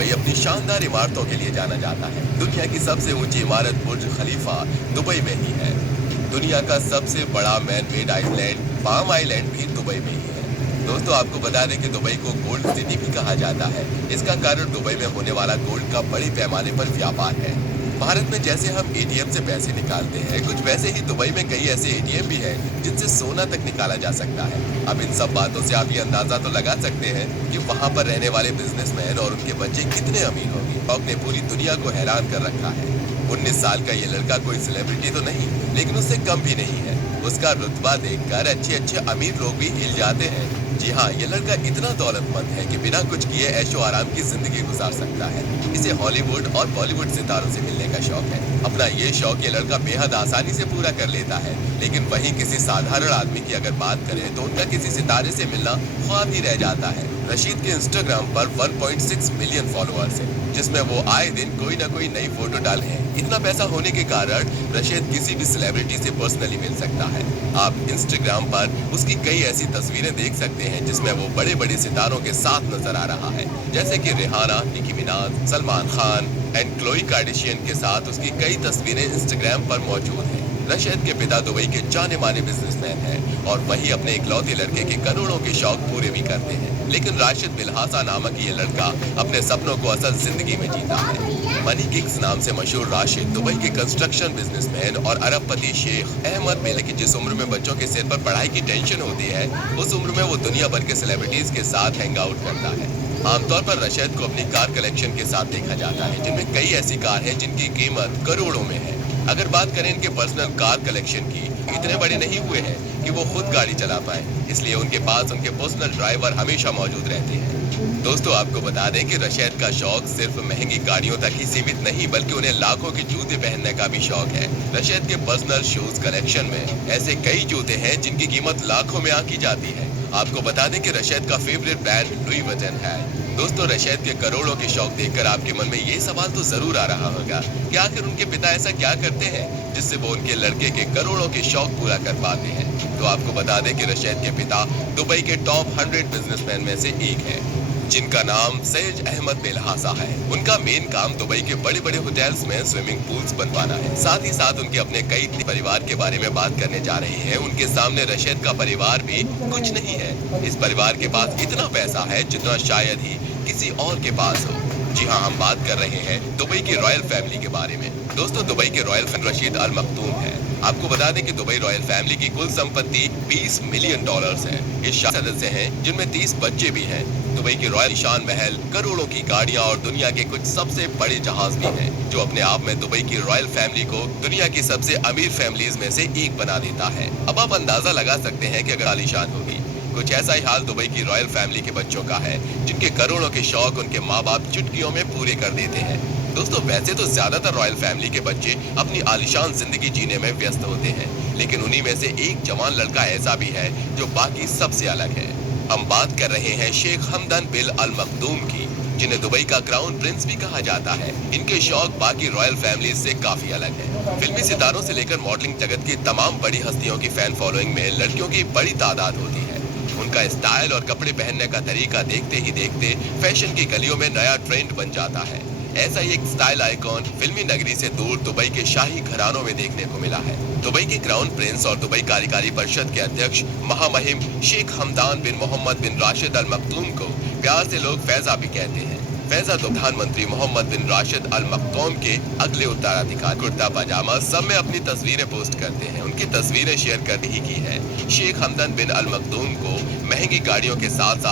Dubai अपनी शानदार इमारतों के लिए जाना जाता है। दुनिया की सबसे ऊंची इमारत बुर्ज खलीफा दुबई में ही है। दुनिया का सबसे बड़ा man made island palm island भी दुबई में ही है। दोस्तों, आपको बता दें कि दुबई को गोल्ड सिटी भी कहा जाता है। इसका कारण दुबई में होने वाला गोल्ड का बड़े पैमाने पर व्यापार है। भारत में जैसे हम एटीएम से पैसे निकालते हैं, कुछ वैसे ही दुबई में कई ऐसे एटीएम भी हैं जिनसे सोना तक निकाला जा सकता है। अब इन सब बातों से आप ये अंदाजा तो लगा सकते हैं कि वहाँ पर रहने वाले बिजनेसमैन और उनके बच्चे कितने अमीर होंगे। शौक ने पूरी दुनिया को हैरान कर रखा है। 19 साल का ये लड़का कोई सेलिब्रिटी तो नहीं, लेकिन उससे कम भी नहीं है। उसका रुतबा देखकर अच्छे अच्छे अमीर लोग भी हिल जाते हैं। जी हाँ, ये लड़का इतना दौलतमंद है कि बिना कुछ किए ऐशो आराम की जिंदगी गुजार सकता है। इसे हॉलीवुड और बॉलीवुड सितारों से मिलने का शौक है। अपना ये शौक ये लड़का बेहद आसानी से पूरा कर लेता है। लेकिन वहीं किसी साधारण आदमी की अगर बात करें तो उनका किसी सितारे से मिलना ख्वाब ही रह जाता है। रशीद के इंस्टाग्राम पर 1.6 मिलियन फॉलोअर्स हैं, जिसमें वो आए दिन कोई ना कोई नई फोटो डाले हैं। इतना पैसा होने के कारण रशीद किसी भी सेलिब्रिटी से पर्सनली मिल सकता है। आप इंस्टाग्राम पर उसकी कई ऐसी तस्वीरें देख सकते हैं जिसमें वो बड़े बड़े सितारों के साथ नजर आ रहा है, जैसे कि Rihanna, Nicki Minaj, Salman Khan and Chloe Kardashian के साथ उसकी कई तस्वीरें इंस्टाग्राम पर मौजूद हैं। रशीद के पिता दुबई के जाने माने बिजनेसमैन हैं और वही अपने इकलौते लड़के के करोड़ों के शौक पूरे भी करते हैं। लेकिन राशिद बिलहासा नामक ये लड़का अपने सपनों को असल जिंदगी में जीता है। मनी किंग्स नाम से मशहूर राशिद दुबई के कंस्ट्रक्शन बिजनेसमैन और अरबपति शेख अहमद बेले की जिस उम्र में बच्चों के सिर पर पढ़ाई की टेंशन होती है, उस उम्र में वो दुनिया भर के सेलिब्रिटीज के साथ हैंग आउट करता है। आमतौर पर रशीद को अपनी कार कलेक्शन के साथ देखा जाता है, जिनमें कई ऐसी कार हैं जिनकी कीमत करोड़ों में है। अगर बात करें इनके पर्सनल कार कलेक्शन की, इतने बड़े नहीं हुए हैं कि वो खुद गाड़ी चला पाए, इसलिए उनके पास उनके पर्सनल ड्राइवर हमेशा मौजूद रहते हैं। दोस्तों, आपको बता दें कि रशीद का शौक सिर्फ महंगी गाड़ियों तक ही सीमित नहीं, बल्कि उन्हें लाखों के जूते पहनने का भी शौक है। रशीद के पर्सनल शूज कलेक्शन में ऐसे कई जूते हैं जिनकी कीमत लाखों में आंकी जाती है। आपको बता दें कि रशीद का फेवरेट ब्रांड लुई वुइटन है। दोस्तों, रशीद के करोड़ों के शौक देखकर आपके मन में ये सवाल तो जरूर आ रहा होगा कि आखिर उनके पिता ऐसा क्या करते हैं जिससे वो उनके लड़के के करोड़ों के शौक पूरा कर पाते हैं। तो आपको बता दें कि रशीद के पिता दुबई के टॉप 100 बिजनेसमैन में से एक है, जिनका नाम सैयद अहमद बिलहासा है। उनका मेन काम दुबई के बड़े बड़े होटल्स में स्विमिंग पूल्स बनवाना है। साथ ही साथ उनके अपने कई परिवार के बारे में बात करने जा रहे हैं। उनके सामने रशीद का परिवार भी कुछ नहीं है। इस परिवार के पास इतना पैसा है जितना शायद ही किसी और के पास हो। जी हाँ, हम बात कर रहे हैं दुबई की रॉयल फैमिली के बारे में। दोस्तों, दुबई के रॉयल रशीद अल मखदूम है। आपको बता दें कि दुबई रॉयल फैमिली की कुल संपत्ति $20 मिलियन है। ये सदस्य हैं जिनमें 30 बच्चे भी हैं। दुबई की रॉयल शान महल, करोड़ों की गाड़ियां और दुनिया के कुछ सबसे बड़े जहाज भी हैं, जो अपने आप में दुबई की रॉयल फैमिली को दुनिया की सबसे अमीर फैमिलीज में से एक बना देता है। अब आप अंदाजा लगा सकते हैं कि अगर आलीशान होगी। कुछ ऐसा ही हाल दुबई की रॉयल फैमिली के बच्चों का है, जिनके करोड़ों के शौक उनके माँ बाप चुटकियों में पूरे कर देते हैं। दोस्तों, वैसे तो ज्यादातर रॉयल फैमिली के बच्चे अपनी आलीशान जिंदगी जीने में व्यस्त होते हैं, लेकिन उन्हीं में से एक जवान लड़का ऐसा भी है जो बाकी सबसे अलग है। हम बात कर रहे हैं शेख हमदन बिन अल मखदूम की, जिन्हें दुबई का क्राउन प्रिंस भी कहा जाता है। इनके शौक बाकी रॉयल फैमिली से काफी अलग है। फिल्मी सितारों से लेकर मॉडलिंग जगत की तमाम बड़ी हस्तियों की फैन फॉलोइंग में लड़कियों की बड़ी तादाद होती है। उनका स्टाइल और कपड़े पहनने का तरीका देखते ही देखते फैशन की गलियों में नया ट्रेंड बन जाता है। ऐसा ही एक स्टाइल आइकॉन फिल्मी नगरी से दूर दुबई के शाही घरानों में देखने को मिला है। दुबई के क्राउन प्रिंस और दुबई कार्यकारी परिषद के अध्यक्ष महामहिम शेख हमदान बिन मोहम्मद बिन राशिद अल मखदूम को प्यार से लोग फैजा भी कहते हैं। फैजा प्रधानमंत्री मोहम्मद बिन राशिद अल मखदूम के अगले उत्तराधिकारी। कुर्ता पजामा सब में अपनी तस्वीरें पोस्ट करते हैं। उनकी तस्वीरें शेयर कर ही की है। शेख हमदन बिन अल मखदूम को महंगी गाड़ियों के साथ साथ